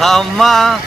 好吗？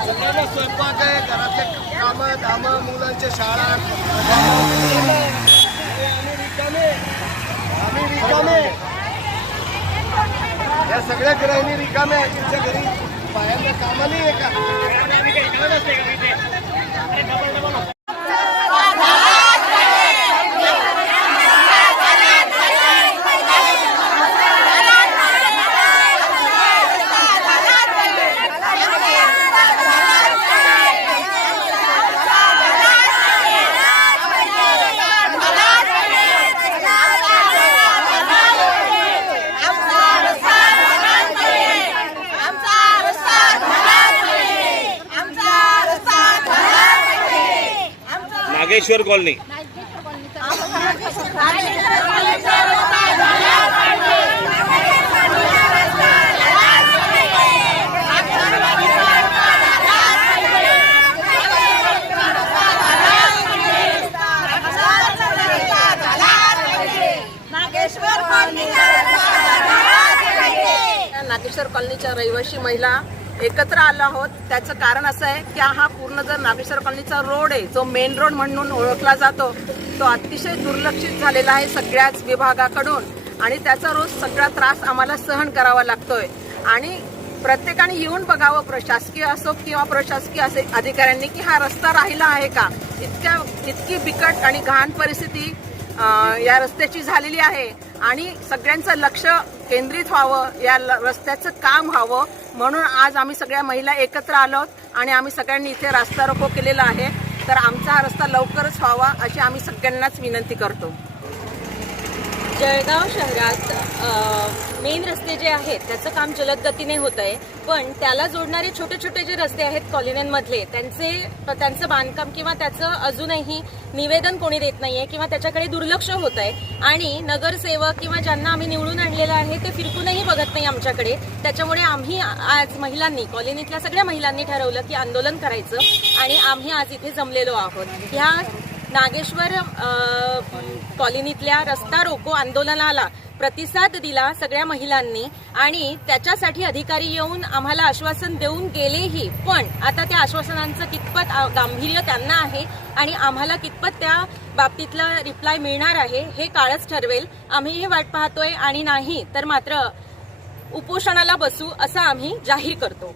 सगळ्यांना स्वयंपाक आहे घरातले कामं धामं मुलांच्या शाळा आम्ही रिकामे आम्ही रिकामे या सगळ्या गृहिणी रिकाम्या आहेत तुमच्या घरी. बाहेरच्या कामाला नाही आहे का? नागेश्वर कॉलनी. नागेश्वर नागेश्वर कॉलनीच्या रहिवासी महिला एकत्र आलो आहोत. त्याचं कारण असं आहे की हा पूर्ण जर नागेश्वर कॉलनीचा रोड आहे जो मेन रोड म्हणून ओळखला जातो तो अतिशय दुर्लक्षित झालेला आहे सगळ्याच विभागाकडून. आणि त्याचा रोज सगळा त्रास आम्हाला सहन करावा लागतोय. आणि प्रत्येकाने येऊन बघावं प्रशासकीय असो किंवा प्रशासकीय असे अधिकाऱ्यांनी की हा रस्ता राहिला आहे का? इतक्या इतकी बिकट आणि घाण परिस्थिती या रस्त्याची झालेली आहे. आणि सगळ्यांचं लक्ष केंद्रित व्हावं या ल- रस्त्याचं काम व्हावं म्हणून आज आम्ही सगळ्या महिला एकत्र आलो आणि आम्ही सगळ्यांनी इथे रस्ता रोको केलेला आहे. तर आमचा हा रस्ता लवकरच व्हावा अशी आम्ही सगळ्यांनाच विनंती करतो. जळगाव शहरात मेन रस्ते जे आहेत त्याचं काम जलद गतीने होत आहे पण त्याला जोडणारे छोटे छोटे जे रस्ते आहेत कॉलन्यांमधले त्यांचे त्यांचं बांधकाम किंवा त्याचं अजूनही निवेदन कोणी देत नाहीये किंवा त्याच्याकडे दुर्लक्ष होत आहे आणि नगरसेवक किंवा ज्यांना आम्ही निवडून आणलेलं आहे ते फिरकूनही बघत नाही आमच्याकडे. त्याच्यामुळे आम्ही आज महिलांनी कॉलनीतल्या सगळ्या महिलांनी ठरवलं की आंदोलन करायचं. आणि आम्ही आज इथे जमलेलो आहोत. ह्या नागेश्वर कॉलनीतल्या रस्ता रोको आंदोलनाला प्रतिसाद दिला सगळ्या महिलांनी आणि त्याच्यासाठी अधिकारी येऊन आम्हाला आश्वासन देऊन गेलेही. पण आता त्या आश्वासनांचं कितपत गांभीर्य त्यांना आहे आणि आम्हाला कितपत त्या बाबतीतला रिप्लाय मिळणार आहे हे काळच ठरवेल. आम्ही हे वाट पाहतोय आणि नाही तर मात्र उपोषणाला बसू असं आम्ही जाहीर करतो.